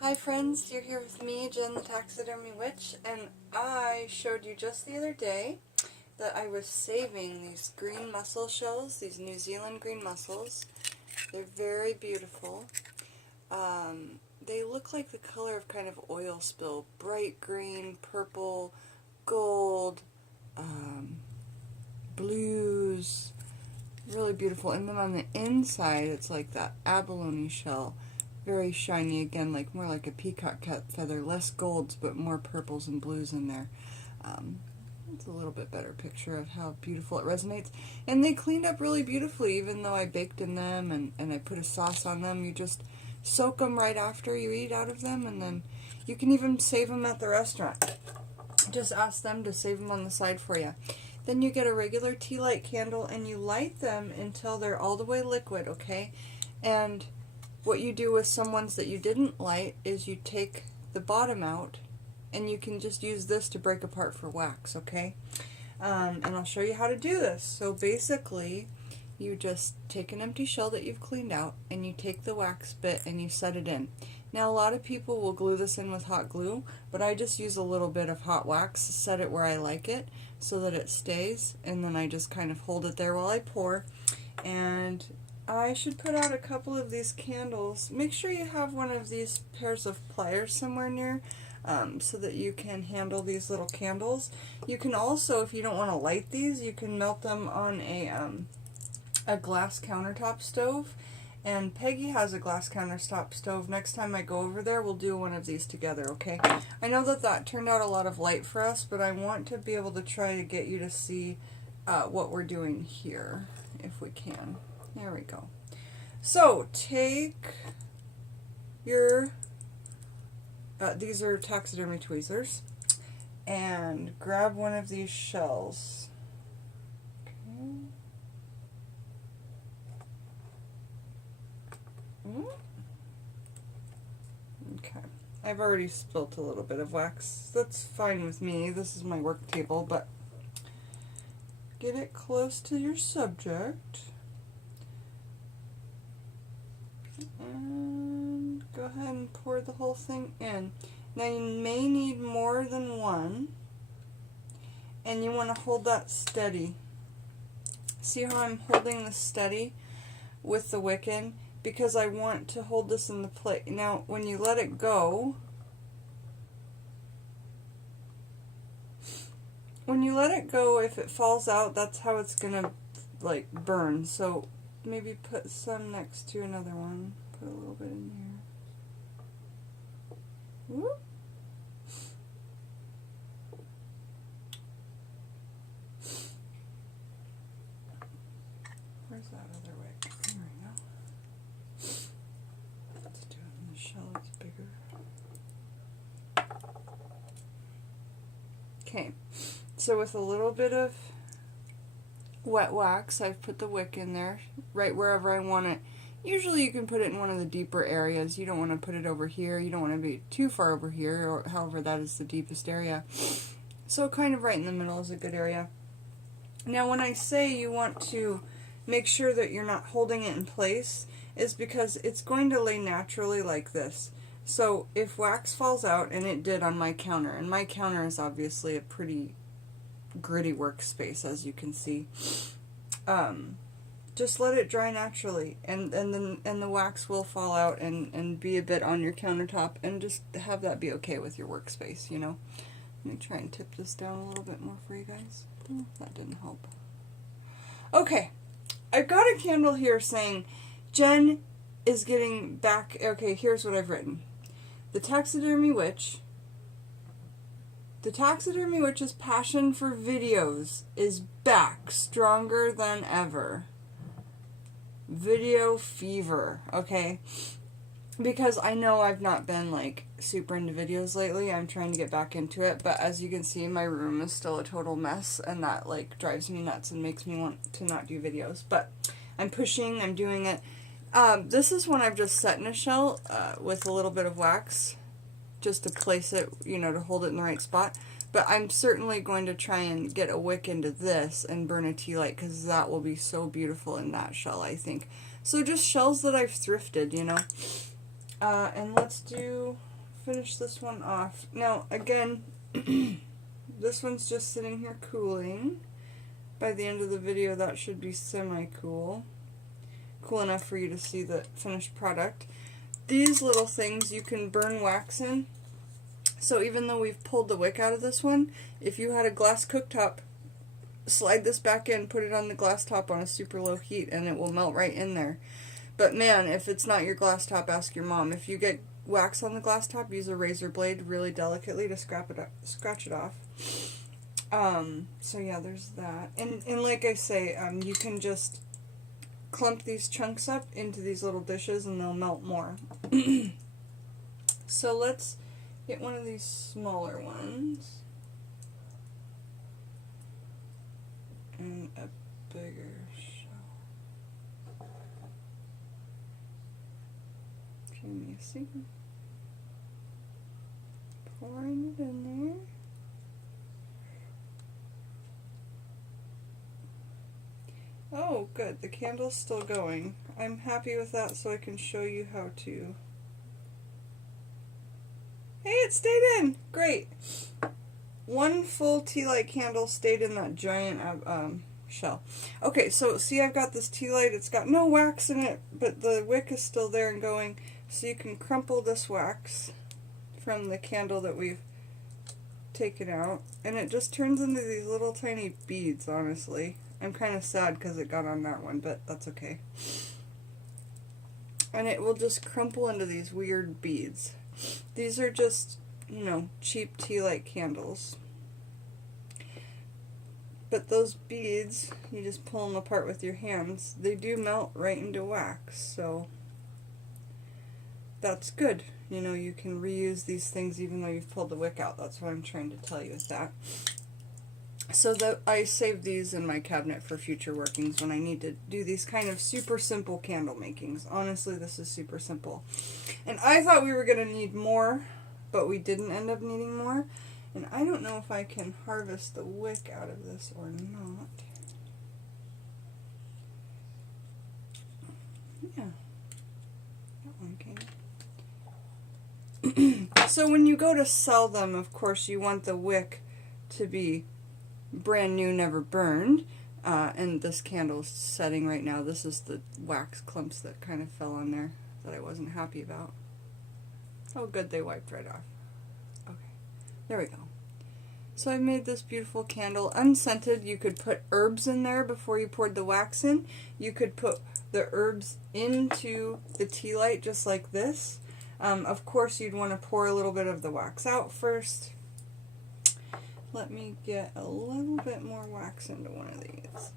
Hi friends, you're here with me, Jen the Taxidermy Witch, and I showed you just the other day that I was saving these green mussel shells, these New Zealand green mussels. They're very beautiful. They look like the color of kind of oil spill, bright green, purple, gold, blues, really beautiful. And then on the inside it's like that abalone shell. Very shiny again, like more like a peacock cat feather, less golds but more purples and blues in there. It's a little bit better picture of how beautiful it resonates. And they cleaned up really beautifully, even though I baked in them and I put a sauce on them. You just soak them right after you eat out of them, and then you can even save them at the restaurant. Just ask them to save them on the side for you. Then you get a regular tea light candle and you light them until they're all the way liquid, okay? And what you do with some ones that you didn't light is you take the bottom out, and you can just use this to break apart for wax, okay? And I'll show you how to do this. So basically, you just take an empty shell that you've cleaned out, and you take the wax bit and you set it in. Now a lot of people will glue this in with hot glue, but I just use a little bit of hot wax to set it where I like it so that it stays, and then I just kind of hold it there while I pour. And I should put out a couple of these candles. Make sure you have one of these pairs of pliers somewhere near so that you can handle these little candles. You can also, if you don't want to light these, you can melt them on a glass countertop stove. And Peggy has a glass countertop stove. Next time I go over there, we'll do one of these together, okay? I know that that turned out a lot of light for us, but I want to be able to try to get you to see what we're doing here, if we can. There we go. So take your, these are taxidermy tweezers, and grab one of these shells. Okay. Okay. I've already spilt a little bit of wax. That's fine with me. This is my work table, but get it close to your subject. And go ahead and pour the whole thing in. Now you may need more than one, and you want to hold that steady. See how I'm holding this steady with the wick in? Because I want to hold this in the plate. Now when you let it go, if it falls out, that's how it's gonna like burn. So maybe put some next to another one. Put a little bit in here. Whoop. Where's that other wick? There we go. Let's do it in the shell, it's bigger. Okay, so with a little bit of wet wax, I've put the wick in there, right wherever I want it. Usually you can put it in one of the deeper areas. You don't want to put it over here. You don't want to be too far over here, or however that is the deepest area. So kind of right in the middle is a good area. Now when I say you want to make sure that you're not holding it in place, is because it's going to lay naturally like this. So if wax falls out, and it did on my counter, and my counter is obviously a pretty gritty workspace, as you can see, just let it dry naturally, and the wax will fall out and be a bit on your countertop, and just have that be okay with your workspace, you know. Let me try and tip this down a little bit more for you guys. That didn't help. Okay, I've got a candle here saying Jen is getting back. Okay, here's what I've written. The Taxidermy Witch's passion for videos is back, stronger than ever. Video fever, okay? Because I know I've not been like super into videos lately. I'm trying to get back into it, but as you can see, my room is still a total mess, and that like drives me nuts and makes me want to not do videos. But I'm pushing, I'm doing it. This is one I've just set in a shell with a little bit of wax, just to place it, you know, to hold it in the right spot. But I'm certainly going to try and get a wick into this and burn a tea light, because that will be so beautiful in that shell, I think. So just shells that I've thrifted, you know. And let's do finish this one off. Now, again, this one's just sitting here cooling. By the end of the video, that should be semi-cool. Cool enough for you to see the finished product. These little things you can burn wax in. So even though we've pulled the wick out of this one, if you had a glass cooktop, slide this back in, put it on the glass top on a super low heat, and it will melt right in there. But man, if it's not your glass top, ask your mom. If you get wax on the glass top, use a razor blade really delicately to scratch it off. So yeah, there's that. And like I say, you can just clump these chunks up into these little dishes and they'll melt more. So let's get one of these smaller ones. And a bigger shell. Give me a second. Pouring it in there. Oh, good. The candle's still going. I'm happy with that, so I can show you how to. Hey, it stayed in! Great! One full tea light candle stayed in that giant shell. Okay, so see, I've got this tea light. It's got no wax in it, but the wick is still there and going. So you can crumple this wax from the candle that we've taken out, and it just turns into these little tiny beads, honestly. I'm kind of sad because it got on that one, but that's okay. And it will just crumple into these weird beads. These are just, you know, cheap tea light candles. But those beads, you just pull them apart with your hands. They do melt right into wax, so that's good. You know, you can reuse these things even though you've pulled the wick out. That's what I'm trying to tell you with that. So that I save these in my cabinet for future workings when I need to do these kind of super simple candle makings. Honestly, this is super simple. And I thought we were going to need more, but we didn't end up needing more. And I don't know if I can harvest the wick out of this or not. Yeah, that one came. So when you go to sell them, of course, you want the wick to be brand new, never burned, and this candle's setting right now. This is the wax clumps that kind of fell on there that I wasn't happy about. Oh good, they wiped right off. Okay, there we go. So I made this beautiful candle, unscented. You could put herbs in there before you poured the wax in. You could put the herbs into the tea light just like this. Of course you'd want to pour a little bit of the wax out first. Let me get a little bit more wax into one of these.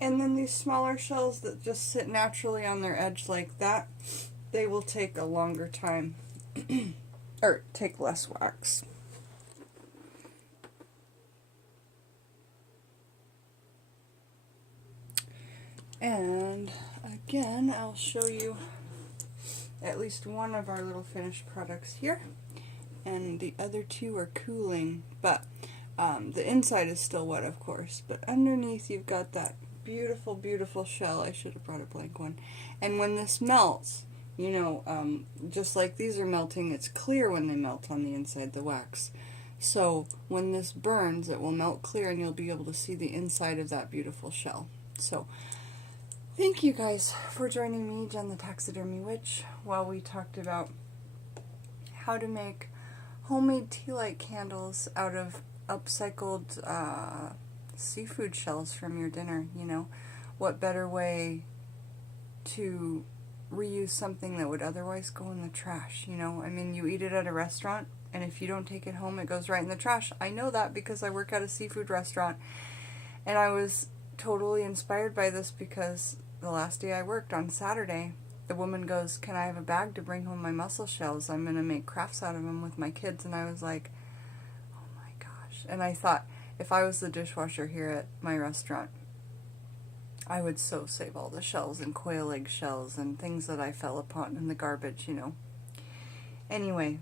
And then these smaller shells that just sit naturally on their edge like that, they will take a longer time, or take less wax. And again, I'll show you at least one of our little finished products here, and the other two are cooling, but the inside is still wet, of course, but underneath you've got that beautiful, beautiful shell. I should have brought a blank one. And when this melts, you know, just like these are melting, it's clear when they melt on the inside, the wax. So when this burns, it will melt clear and you'll be able to see the inside of that beautiful shell. So thank you guys for joining me, Jen the Taxidermy Witch, while we talked about how to make homemade tea light candles out of upcycled seafood shells from your dinner. You know, what better way to reuse something that would otherwise go in the trash, you know? I mean, you eat it at a restaurant, and if you don't take it home, it goes right in the trash. I know that because I work at a seafood restaurant, and I was totally inspired by this because the last day I worked, on Saturday, the woman goes, "Can I have a bag to bring home my mussel shells? I'm going to make crafts out of them with my kids." And I was like, oh my gosh. And I thought, if I was the dishwasher here at my restaurant, I would so save all the shells and quail egg shells and things that I fell upon in the garbage, you know. Anyway,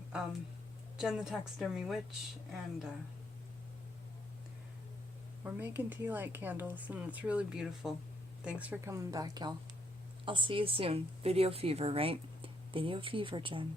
Jen the Taxidermy Witch, and we're making tea light candles, and it's really beautiful. Thanks for coming back, y'all. I'll see you soon. Video fever, right? Video fever, Jen.